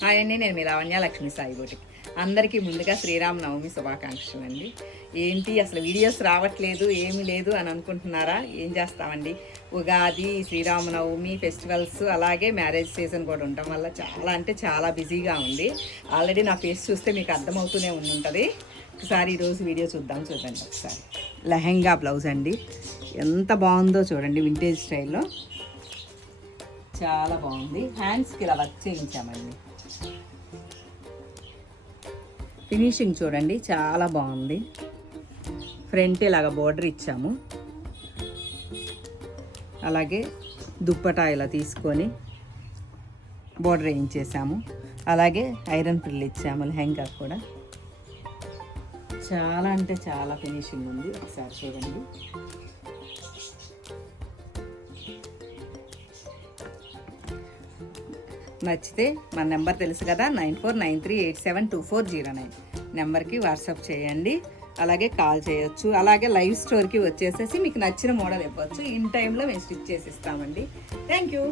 Hi అండి, నేను మీ Lavanya Lakshmi Sai boutique. అందరికీ ముందుగా శ్రీరామనవమి శుభాకాంక్షలు అండి. ఏంటి అసలు వీడియోస్ రావట్లేదు, ఏమీ లేదు అని అనుకుంటున్నారా? ఏం చేస్తామండి, ఉగాది, శ్రీరామనవమి ఫెస్టివల్స్, అలాగే మ్యారేజ్ సీజన్ కూడా ఉండటం వల్ల చాలా అంటే చాలా బిజీగా ఉంది. ఆల్రెడీ నా ఫేస్ చూస్తే మీకు అర్థమవుతూనే ఉంటుంది. ఒకసారి ఈరోజు వీడియో చూడండి ఒకసారి. లెహెంగా బ్లౌజ్ అండి, ఎంత బాగుందో చూడండి, వింటేజ్ స్టైల్లో చాలా బాగుంది. హ్యాండ్స్కి ఇలా వర్క్ చేయించామండి. ఫినిషింగ్ చూడండి, చాలా బాగుంది. ఫ్రంట్ ఇలాగ బోర్డర్ ఇచ్చాము, అలాగే దుప్పటా ఇలా తీసుకొని బోర్డర్ వేయించేసాము, అలాగే ఐరన్ ప్రిల్ ఇచ్చాము. లెహంగా కూడా చాలా అంటే చాలా ఫినిషింగ్ ఉంది. ఒకసారి చూడండి. నచ్చితే మన నెంబర్ తెలుసు కదా, 9493872409 నెంబర్కి వాట్సాప్ చేయండి, అలాగే కాల్ చేయొచ్చు. అలాగే లైవ్ స్టోర్కి వచ్చేసేసి మీకు నచ్చిన మోడల్ ఇవ్వచ్చు. ఇన్ టైంలో మేము స్టిచ్ చేసి ఇస్తామండి. Thank you.